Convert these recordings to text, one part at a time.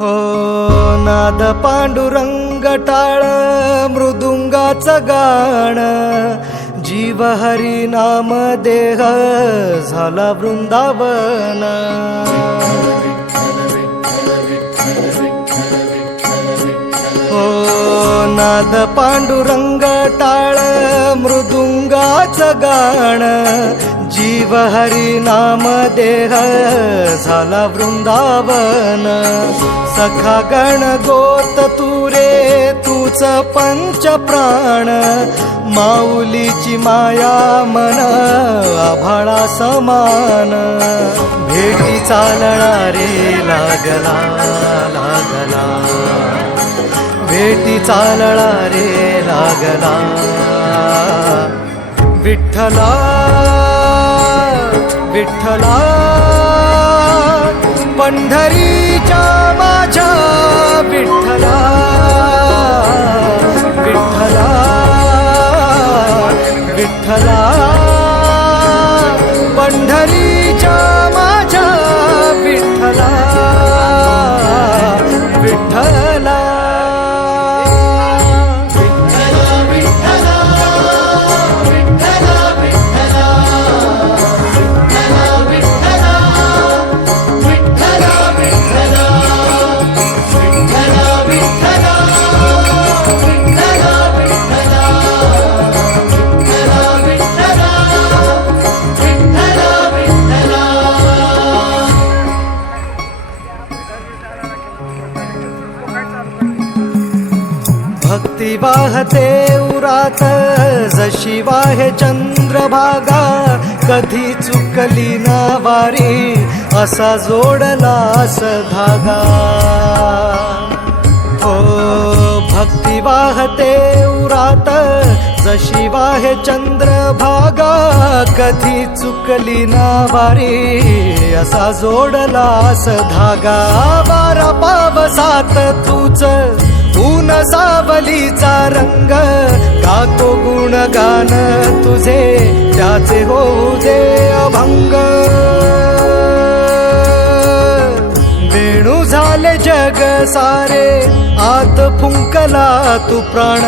हो नाद पांडुरंग टाळ मृदुंगाचं गाण जीव हरी नाम देह झाला वृंदावन हो नाद पांडुरंग टाळ मृदुंगाचं गाण जीव हरी नाम देह झाला वृंदावन सखा गण गोत तुरे तूच पंच प्राण माऊलीची माया मन आभाळा समान भेटी चालणा रे लागला लागला भेटी चालणा रे लागला विठ्ठला विठ्ठला पंढरीच्या माझ्या विठ्ठला विठ्ठला विठ्ठला पंढरीच्या माझ्या विठ्ठला विठ्ठला भक्ती वाहते उरात जशी वाहे चंद्रभागा कधी चुकली ना वारी असा जोडलास धागा हो भक्ती वाहते उरात जशी वाहे चंद्रभागा कधी चुकली ना वारी असा जोडलास धागा वारा पावसात तूच ऊन सावलीचा रंग गातो गुणगान तुझे त्याचे होऊ दे अभंग वेणू झाले जग सारे आत फुंकला तू प्राण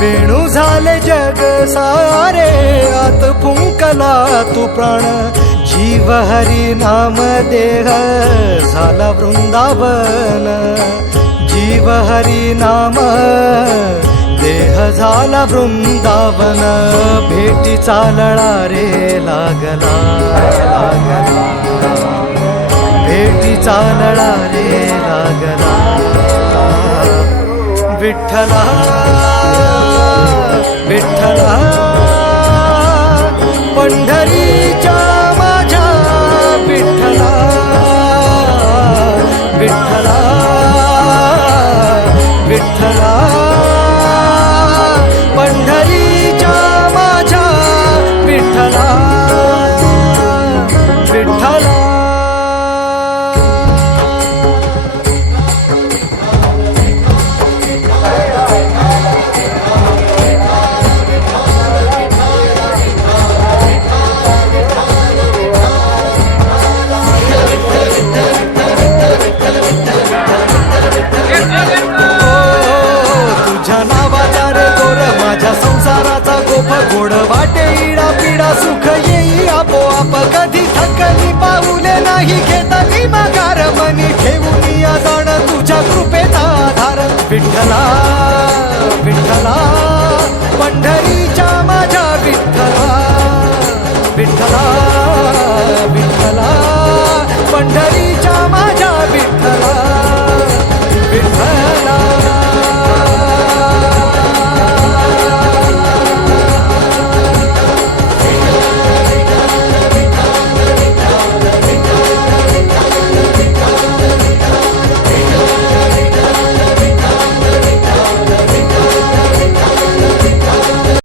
वेणू झाले जग सारे आत फुंकला तू प्राण जीव हरी नाम देह झाला वृंदावन जीव हरी नाम देह झाला वृंदावन भेटी चालणा रे लागला लागला भेटी चालणा रे लागला विठ्ठला विठ्ठला पंढरीच्या माझ्या विठ्ठला विठ्ठला विठ्ठला पंढरीच्या माझ्या विठ्ठला विठ्ठला संसाराचा गोफ गोड वाटे इडा पिडा सुख येई आपोआप कधी थकली पाऊले नाही घेतली माघार मनी ठेवून या जाण तुझ्या कृपेचा आधार विठ्ठला विठ्ठला पंढरी